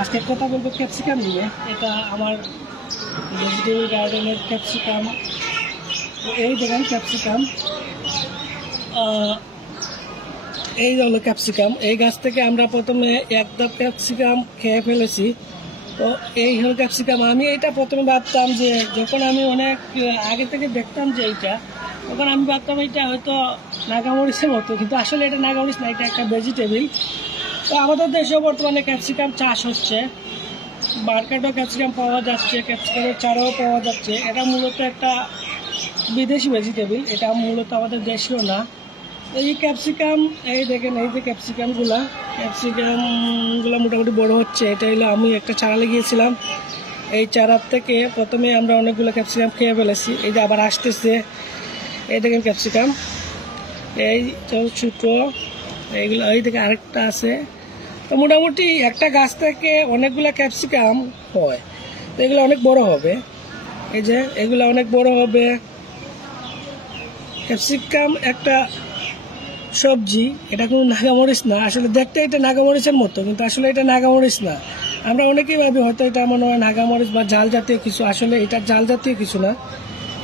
আজকে কথা বলবো ক্যাপসিকাম নিয়ে। এটা আমার ভেজিটেবল গার্ডেনের ক্যাপসিকাম। এই দেখেন ক্যাপসিকাম, এই হলো ক্যাপসিকাম। এই গাছ থেকে আমরা প্রথমে একটা ক্যাপসিকাম খেয়ে ফেলেছি। তো এই হলো ক্যাপসিকাম। আমি এটা প্রথমে ভাবতাম যে, যখন আমি অনেক আগে থেকে দেখতাম যে এইটা, তখন আমি ভাবতাম এটা হয়তো নাগামরিচের মতো, কিন্তু আসলে এটা নাগামরিচ না, এটা একটা ভেজিটেবল। তো আমাদের দেশেও বর্তমানে ক্যাপসিকাম চাষ হচ্ছে, মার্কেটেও ক্যাপসিকাম পাওয়া যাচ্ছে, ক্যাপসিকামের চারাও পাওয়া যাচ্ছে। এটা মূলত একটা বিদেশি ভেজিটেবল, এটা মূলত আমাদের দেশীয় না। এই ক্যাপসিকাম, এই দেখেন এই যে ক্যাপসিকামগুলো মোটামুটি বড় হচ্ছে। এটা হলো আমি একটা চারা লাগিয়েছিলাম, এই চারার থেকে প্রথমে আমরা অনেকগুলো ক্যাপসিকাম খেয়ে ফেলেছি। এই যে আবার আসতেছে, এই দেখেন ক্যাপসিকাম, এই ছোটো এইগুলো, এই দেখে আরেকটা আছে। তো মোটামুটি একটা গাছ থেকে অনেকগুলো ক্যাপসিকাম হয়, তো এগুলো অনেক বড় হবে। এই যে এগুলো অনেক বড় হবে। ক্যাপসিকাম একটা সবজি, এটা কোনো নাগামরিচ না। আসলে দেখতে এটা নাগামরিচের মতো, কিন্তু আসলে এটা নাগামরিচ না। আমরা অনেকেই ভাবি হয়তো এটা মনে হয় নাগামরিচ বা জাল জাতীয় কিছু, আসলে এটা জাল জাতীয় কিছু না।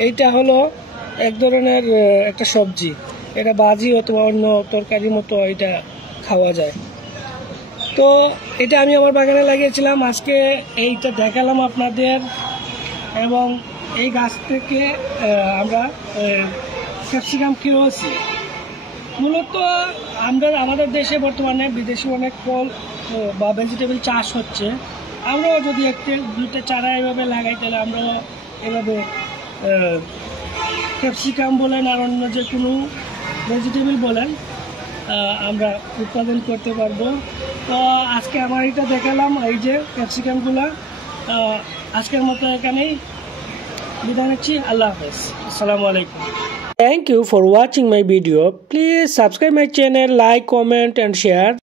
এইটা হলো এক ধরনের একটা সবজি, এটা ভাজি অথবা অন্য তরকারির মতো এটা খাওয়া যায়। তো এটা আমি আমার বাগানে লাগিয়েছিলাম, আজকে এইটা দেখালাম আপনাদের। এবং এই গাছ থেকে আমরা ক্যাপসিকাম খেয়েছি। মূলত আমাদের দেশে বর্তমানে বিদেশি অনেক ফল বা ভেজিটেবল চাষ হচ্ছে। আমরাও যদি দুইটা চারা এভাবে লাগাই, তাহলে আমরাও এভাবে ক্যাপসিকাম বলেন আর অন্য যে কোনো ভেজিটেবল বলেন আমরা উৎপাদন করতে পারবো। তো আজকে আমার এটা দেখালাম, এই যে ক্যাপসিকামগুলো। আজকের মতো এখানেই বিদায় নিচ্ছি। আল্লাহ হাফেজ, আসসালামু আলাইকুম। Thank you for watching my video. Please subscribe my channel, like, comment and share.